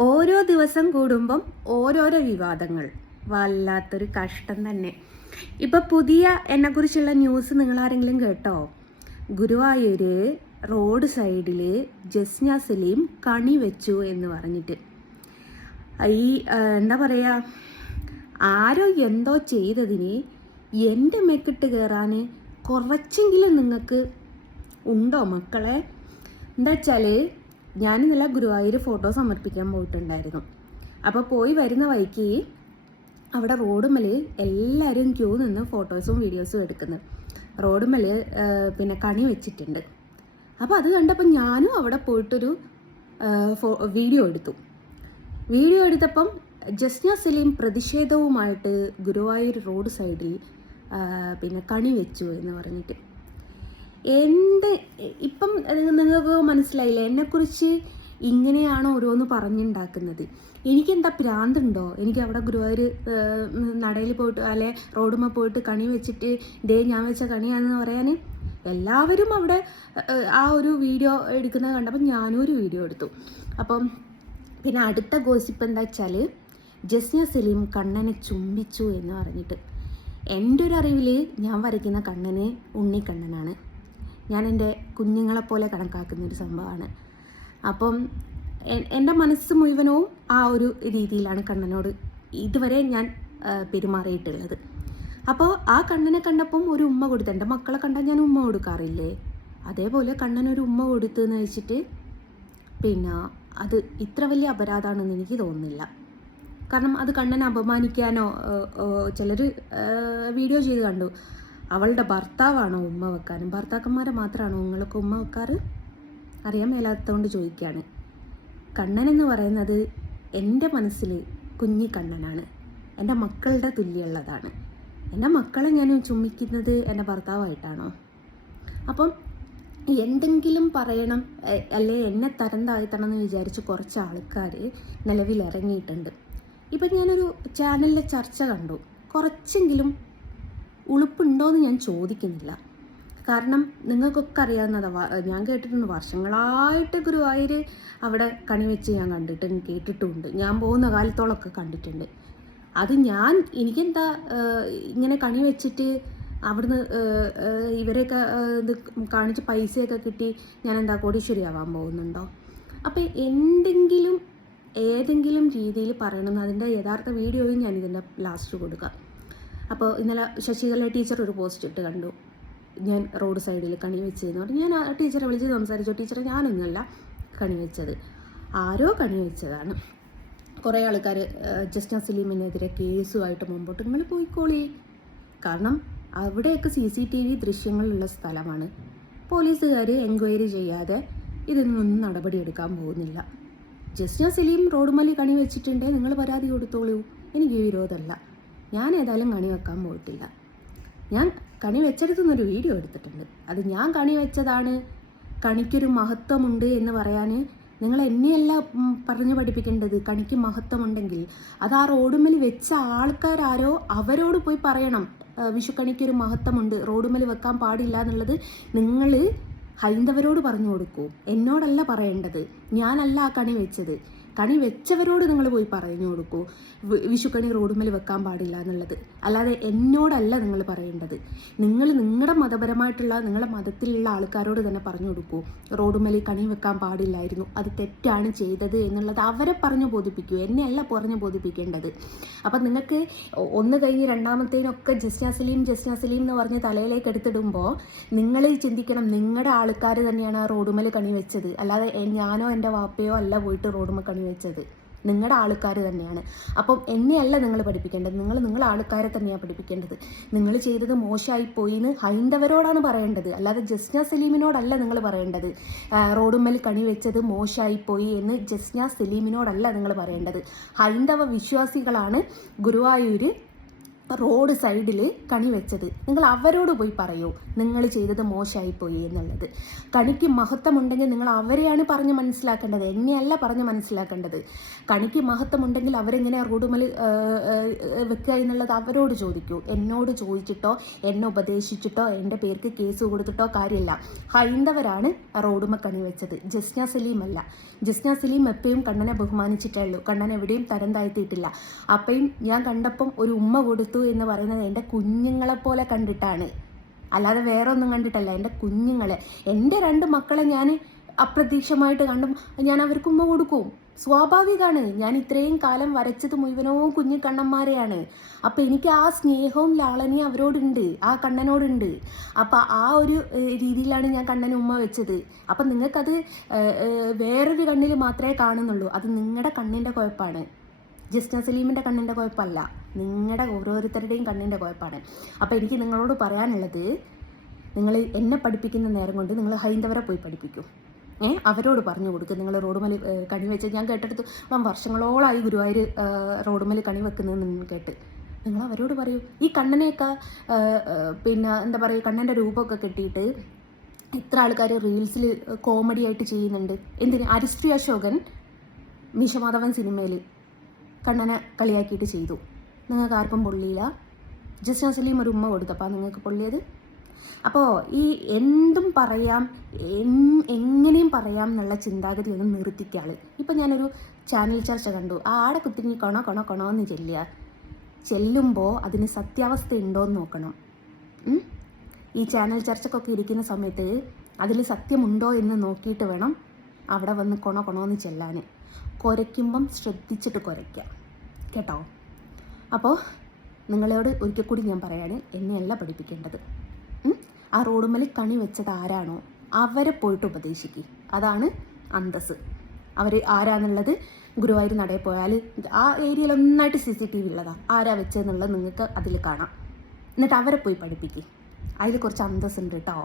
ഓരോ ദിവസം കൂടുമ്പം ഓരോരോ വിവാദങ്ങൾ. വല്ലാത്തൊരു കഷ്ടം തന്നെ. ഇപ്പം പുതിയ എന്നെക്കുറിച്ചുള്ള ന്യൂസ് നിങ്ങളാരെങ്കിലും കേട്ടോ? ഗുരുവായൂര് റോഡ് സൈഡിൽ ജസ്ന സലീം കണി വെച്ചു എന്ന് പറഞ്ഞിട്ട്. ഈ എന്താ പറയുക, ആരോ എന്തോ ചെയ്തതിന് എൻ്റെ മെക്കിട്ട് കയറാൻ കുറച്ചെങ്കിലും നിങ്ങൾക്ക് ഉണ്ടോ മക്കളെ? എന്താ വെച്ചാൽ ഞാൻ ഇന്നലെ ഗുരുവായൂർ ഫോട്ടോ സമർപ്പിക്കാൻ പോയിട്ടുണ്ടായിരുന്നു. അപ്പോൾ പോയി വരുന്ന വഴിക്ക് അവിടെ റോഡുമ്മൽ എല്ലാവരും ക്യൂ നിന്ന് ഫോട്ടോസും വീഡിയോസും എടുക്കുന്നു. റോഡുമ്മൽ പിന്നെ കണി വെച്ചിട്ടുണ്ട്. അപ്പോൾ അത് കണ്ടപ്പോൾ ഞാനും അവിടെ പോയിട്ടൊരു വീഡിയോ എടുത്തു. വീഡിയോ എടുത്തപ്പം ജസ്ന സലീം പ്രതിഷേധവുമായിട്ട് ഗുരുവായൂർ റോഡ് സൈഡിൽ പിന്നെ കണി വെച്ചു എന്ന് പറഞ്ഞിട്ട്. ഇപ്പം നിങ്ങൾക്ക് മനസ്സിലായില്ലേ എന്നെക്കുറിച്ച് ഇങ്ങനെയാണോ ഓരോന്ന് പറഞ്ഞുണ്ടാക്കുന്നത്? എനിക്കെന്താ ഭ്രാന്തുണ്ടോ? എനിക്ക് അവിടെ ഗുരുവായൂർ നടയിൽ പോയിട്ട് അല്ലെ റോഡുമ്മ പോയിട്ട് കണി വെച്ചിട്ട് ദേ ഞാൻ വെച്ച കണിയാണെന്ന് പറയാൻ? എല്ലാവരും അവിടെ ആ ഒരു വീഡിയോ എടുക്കുന്നത് കണ്ടപ്പോൾ ഞാനും ഒരു വീഡിയോ എടുത്തു. അപ്പം പിന്നെ അടുത്ത ഗോസിപ്പ് എന്താ വെച്ചാൽ ജസ്ന സലീം കണ്ണനെ ചുംബിച്ചു എന്ന് പറഞ്ഞിട്ട്. എൻ്റെ ഒരു അറിവിൽ ഞാൻ വരയ്ക്കുന്ന കണ്ണന് ഉണ്ണിക്കണ്ണനാണ്. ഞാൻ എൻ്റെ കുഞ്ഞുങ്ങളെപ്പോലെ കണക്കാക്കുന്നൊരു സംഭവമാണ്. അപ്പം എൻ്റെ മനസ്സ് മുഴുവനവും ആ ഒരു രീതിയിലാണ് കണ്ണനോട് ഇതുവരെ ഞാൻ പെരുമാറിയിട്ടുള്ളത്. അപ്പോൾ ആ കണ്ണനെ കണ്ടപ്പം ഒരു ഉമ്മ കൊടുത്തു. എൻ്റെ മക്കളെ കണ്ടാൽ ഞാൻ ഉമ്മ കൊടുക്കാറില്ലേ, അതേപോലെ കണ്ണനൊരു ഉമ്മ കൊടുത്തെന്ന് വെച്ചിട്ട് പിന്നെ അത് ഇത്ര വലിയ അപരാധമാണെന്ന് എനിക്ക് തോന്നുന്നില്ല. കാരണം അത് കണ്ണനെ അപമാനിക്കാനോ, ചിലർ വീഡിയോ ചെയ്ത് കണ്ടു അവളുടെ ഭർത്താവാണോ ഉമ്മ വെക്കാനും? ഭർത്താക്കന്മാരെ മാത്രമാണോ നിങ്ങൾക്ക് ഉമ്മ വെക്കാറ്? അറിയാൻ മേലാത്തതുകൊണ്ട് ചോദിക്കുകയാണ്. കണ്ണൻ എന്ന് പറയുന്നത് എൻ്റെ മനസ്സിൽ കുഞ്ഞി കണ്ണനാണ്, എൻ്റെ മക്കളുടെ തുല്യമുള്ളതാണ്. എൻ്റെ മക്കളെ ഞാൻ ചുംബിക്കുന്നത് എൻ്റെ ഭർത്താവായിട്ടാണോ? അപ്പം എന്തെങ്കിലും പറയണം അല്ലെ എന്നെ തരം താഴ്ത്തണം എന്ന് വിചാരിച്ച് കുറച്ച് ആൾക്കാർ നിലവിലിറങ്ങിയിട്ടുണ്ട്. ഇപ്പം ഞാനൊരു ചാനലിലെ ചർച്ച കണ്ടു. കുറച്ചെങ്കിലും ഉളുപ്പുണ്ടോയെന്ന് ഞാൻ ചോദിക്കുന്നില്ല. കാരണം നിങ്ങൾക്കൊക്കെ അറിയാവുന്നതാണ്, ഞാൻ കേട്ടിട്ടുണ്ട്. വർഷങ്ങളായിട്ട് ഗുരുവായൂർ അവിടെ കണി വെച്ച് ഞാൻ കണ്ടിട്ടുണ്ട്, കേട്ടിട്ടുമുണ്ട്. ഞാൻ പോകുന്ന കാലത്തോളമൊക്കെ കണ്ടിട്ടുണ്ട്. അത് എനിക്കെന്താ ഇങ്ങനെ കണി വെച്ചിട്ട് അവിടുന്ന് ഇവരെയൊക്കെ ഇത് കാണിച്ച് പൈസയൊക്കെ കിട്ടി ഞാൻ എന്താ കോടീശ്വരിയാവാൻ പോകുന്നുണ്ടോ? അപ്പോൾ ഏതെങ്കിലും രീതിയിൽ പറയണമെന്ന് അതിൻ്റെ യഥാർത്ഥ വീഡിയോയും ഞാൻ ഇതിൻ്റെ ലാസ്റ്റ് കൊടുക്കാം. അപ്പോൾ ഇന്നലെ ശശികല ടീച്ചർ ഒരു പോസ്റ്റ് ഇട്ട് കണ്ടു, ഞാൻ റോഡ് സൈഡിൽ കണി വെച്ചതെന്ന് പറഞ്ഞു. ഞാൻ ആ ടീച്ചറെ വിളിച്ച് സംസാരിച്ചു. ടീച്ചറെ ഞാനൊന്നുമല്ല കണി വെച്ചത്, ആരോ കണി വെച്ചതാണ്. കുറേ ആൾക്കാർ ജസ്ന സലീമിനെതിരെ കേസുമായിട്ട് മുമ്പോട്ട് നിങ്ങൾ പോയിക്കോളി. കാരണം അവിടെയൊക്കെ CCTV ദൃശ്യങ്ങളുള്ള സ്ഥലമാണ്. പോലീസുകാർ എൻക്വയറി ചെയ്യാതെ ഇതിനൊന്നും നടപടിയെടുക്കാൻ പോകുന്നില്ല. ജസ്ന സലീം റോഡുമലി കണി വെച്ചിട്ടുണ്ടെങ്കിൽ നിങ്ങൾ പരാതി കൊടുത്തോളൂ, എനിക്ക് വിരോധമല്ല. ഞാൻ ഏതായാലും കണി വെക്കാൻ പോയിട്ടില്ല. ഞാൻ കണി വെച്ചെടുത്തുനിന്നൊരു വീഡിയോ എടുത്തിട്ടുണ്ട്. അത് ഞാൻ കണി വെച്ചതാണ്, കണിക്കൊരു മഹത്വമുണ്ട് എന്ന് പറയാൻ നിങ്ങൾ എന്നെയല്ല പറഞ്ഞു പഠിപ്പിക്കേണ്ടത്. കണിക്ക് മഹത്വമുണ്ടെങ്കിൽ അത് ആ റോഡുമേൽ വെച്ച ആൾക്കാരാരോ അവരോട് പോയി പറയണം. വിഷുക്കണിക്കൊരു മഹത്വമുണ്ട്, റോഡുമേൽ വെക്കാൻ പാടില്ല എന്നുള്ളത് നിങ്ങൾ ഹൈന്ദവരോട് പറഞ്ഞു കൊടുക്കൂ. എന്നോടല്ല പറയേണ്ടത്. ഞാനല്ല ആ കണി വെച്ചത്. കണി വെച്ചവരോട് നിങ്ങൾ പോയി പറഞ്ഞു കൊടുക്കൂ വിഷുക്കണി റോഡുമേൽ വെക്കാൻ പാടില്ല എന്നുള്ളത്. അല്ലാതെ എന്നോടല്ല നിങ്ങൾ പറയേണ്ടത്. നിങ്ങൾ നിങ്ങളുടെ മതപരമായിട്ടുള്ള നിങ്ങളുടെ മതത്തിലുള്ള ആൾക്കാരോട് തന്നെ പറഞ്ഞു കൊടുക്കൂ റോഡുമേൽ കണി വെക്കാൻ പാടില്ലായിരുന്നു, അത് തെറ്റാണ് ചെയ്തത് എന്നുള്ളത് അവരെ പറഞ്ഞു ബോധിപ്പിക്കൂ, എന്നെയല്ല പറഞ്ഞു ബോധിപ്പിക്കേണ്ടത്. അപ്പം നിങ്ങൾക്ക് ഒന്ന് കഴിഞ്ഞ് രണ്ടാമത്തേനൊക്കെ ജസ്ന സലീം എന്ന് പറഞ്ഞ് തലയിലേക്ക് എടുത്തിടുമ്പോൾ നിങ്ങൾ ചിന്തിക്കണം, നിങ്ങളുടെ ആൾക്കാർ തന്നെയാണ് ആ റോഡുമേൽ കണി വെച്ചത്. അല്ലാതെ ഞാനോ എൻ്റെ വാപ്പയോ അല്ല പോയിട്ട് റോഡുമേൽ കണി വെച്ചത്, നിങ്ങളുടെ ആൾക്കാർ തന്നെയാണ്. അപ്പം എന്നെയല്ല നിങ്ങൾ പഠിപ്പിക്കേണ്ടത്, നിങ്ങളുടെ ആൾക്കാരെ തന്നെയാണ് പഠിപ്പിക്കേണ്ടത്. നിങ്ങൾ ചെയ്തത് മോശമായിപ്പോയി എന്ന് ഹൈന്ദവരോടാണ് പറയേണ്ടത്, അല്ലാതെ ജസ്ന സലീമിനോടല്ല നിങ്ങൾ പറയേണ്ടത്. റോഡുമ്മൽ കണി വെച്ചത് മോശമായിപ്പോയി എന്ന് ജസ്ന സലീമിനോടല്ല നിങ്ങൾ പറയേണ്ടത്. ഹൈന്ദവ വിശ്വാസികളാണ് ഗുരുവായൂർ റോഡ് സൈഡിൽ കണി വെച്ചത്. നിങ്ങൾ അവരോട് പോയി പറയൂ നിങ്ങൾ ചെയ്തത് മോശമായിപ്പോയി എന്നുള്ളത്. കണിക്ക് മഹത്വമുണ്ടെങ്കിൽ നിങ്ങൾ അവരെയാണ് പറഞ്ഞ് മനസ്സിലാക്കേണ്ടത്, എന്നെയല്ല പറഞ്ഞ് മനസ്സിലാക്കേണ്ടത്. കണിക്ക് മഹത്വമുണ്ടെങ്കിൽ അവരെങ്ങനെ റോഡുമൽ വെക്കുക എന്നുള്ളത് അവരോട് ചോദിക്കൂ. എന്നോട് ചോദിച്ചിട്ടോ എന്നെ ഉപദേശിച്ചിട്ടോ എൻ്റെ പേർക്ക് കേസ് കൊടുത്തിട്ടോ കാര്യമില്ല. ഹൈന്ദവരാണ് റോഡുമ കണി വെച്ചത്, ജസ്ന സലീം അല്ല. ജസ്ന സലീം എപ്പോഴും കണ്ണനെ ബഹുമാനിച്ചിട്ടേ ഉള്ളൂ, കണ്ണൻ എവിടെയും തരം താഴ്ത്തിയിട്ടില്ല. അപ്പോഴും ഞാൻ കണ്ടപ്പം ഒരു ഉമ്മ കൊടുത്തു എന്ന് പറയുന്നത് എൻ്റെ കുഞ്ഞുങ്ങളെപ്പോലെ കണ്ടിട്ടാണ്, അല്ലാതെ വേറെ ഒന്നും കണ്ടിട്ടല്ല. എൻ്റെ കുഞ്ഞുങ്ങളെ, എൻ്റെ 2 മക്കളെ ഞാൻ അപ്രതീക്ഷമായിട്ട് കണ്ടും ഞാൻ അവർക്ക് ഉമ്മ കൊടുക്കും. സ്വാഭാവികമാണ്. ഞാൻ ഇത്രയും കാലം വരച്ചത് മുഴുവനോ കുഞ്ഞു കണ്ണന്മാരെയാണ്. അപ്പം എനിക്ക് ആ സ്നേഹവും ലാളനയും അവരോടുണ്ട്, ആ കണ്ണനോടുണ്ട്. അപ്പം ആ ഒരു രീതിയിലാണ് ഞാൻ കണ്ണന് ഉമ്മ വെച്ചത്. അപ്പം നിങ്ങൾക്കത് വേറൊരു കണ്ണിൽ മാത്രമേ കാണുന്നുള്ളൂ. അത് നിങ്ങളുടെ കണ്ണിൻ്റെ കുഴപ്പമാണ്, ജസ്ന സലീമിൻ്റെ കണ്ണിൻ്റെ കുഴപ്പമല്ല, നിങ്ങളുടെ ഓരോരുത്തരുടെയും കണ്ണിൻ്റെ കുഴപ്പമാണ്. അപ്പോൾ എനിക്ക് നിങ്ങളോട് പറയാനുള്ളത്, നിങ്ങൾ എന്നെ പഠിപ്പിക്കുന്ന നേരം കൊണ്ട് നിങ്ങൾ ഹൈന്ദവരെ പോയി പഠിപ്പിക്കും. അവരോട് പറഞ്ഞു കൊടുക്കും. നിങ്ങൾ റോഡുമൽ കണി വെച്ച്, ഞാൻ കേട്ടെടുത്ത് വർഷങ്ങളോളായി ഗുരുവായൂർ റോഡുമൽ കണി വെക്കുന്നതെന്ന് കേട്ട്. നിങ്ങൾ അവരോട് പറയൂ. ഈ കണ്ണനെയൊക്കെ പിന്നെ എന്താ പറയുക, കണ്ണൻ്റെ രൂപമൊക്കെ കെട്ടിയിട്ട് ഇത്ര ആൾക്കാർ റീൽസിൽ കോമഡി ആയിട്ട് ചെയ്യുന്നുണ്ട്. എന്തിന്? അരിശ്രീ അശോകൻ മീശമാധവൻ സിനിമയിൽ കണ്ണനെ കളിയാക്കിയിട്ട് ചെയ്തു. നിങ്ങൾക്ക് ആർക്കും പൊള്ളിയില്ല. ജസ്ന സലീം ഒരു ഉമ്മ കൊടുത്തപ്പോൾ നിങ്ങൾക്ക് പൊള്ളിയത്. അപ്പോൾ ഈ എന്തും പറയാം, എങ്ങനെയും പറയാം എന്നുള്ള ചിന്താഗതി ഒന്ന് നിർത്തിക്കാൾ. ഇപ്പം ഞാനൊരു ചാനൽ ചർച്ച കണ്ടു. ആടെ കുത്തിങ്ങി കൊണോ എന്ന് ചെല്ലുമ്പോൾ അതിന് സത്യാവസ്ഥ ഉണ്ടോ എന്ന് നോക്കണം. ഈ ചാനൽ ചർച്ചക്കൊക്കെ ഇരിക്കുന്ന സമയത്ത് അതിൽ സത്യമുണ്ടോ എന്ന് നോക്കിയിട്ട് വേണം അവിടെ വന്ന് കൊണോന്ന് ചെല്ലാൻ. കുരയ്ക്കുമ്പം ശ്രദ്ധിച്ചിട്ട് കുരയ്ക്കുക കേട്ടോ. അപ്പോൾ നിങ്ങളോട് ഒരിക്കൽ കൂടി ഞാൻ പറയാണ്, എന്നെയല്ല പഠിപ്പിക്കേണ്ടത്. ആ റോഡുമേൽ കണി വെച്ചത് ആരാണോ അവരെ പോയിട്ട് ഉപദേശിക്കുക. അതാണ് അന്തസ്. അവർ ആരാന്നുള്ളത് ഗുരുവായൂർ നടയിൽ പോയാൽ ആ ഏരിയയിൽ ഒന്നായിട്ട് CCTV ഉള്ളതാണ്. ആരാ വെച്ചതെന്നുള്ളത് നിങ്ങൾക്ക് അതിൽ കാണാം. എന്നിട്ട് അവരെ പോയി പഠിപ്പിക്കുക. അതിൽ കുറച്ച് അന്തസ് ഉണ്ട് കേട്ടോ.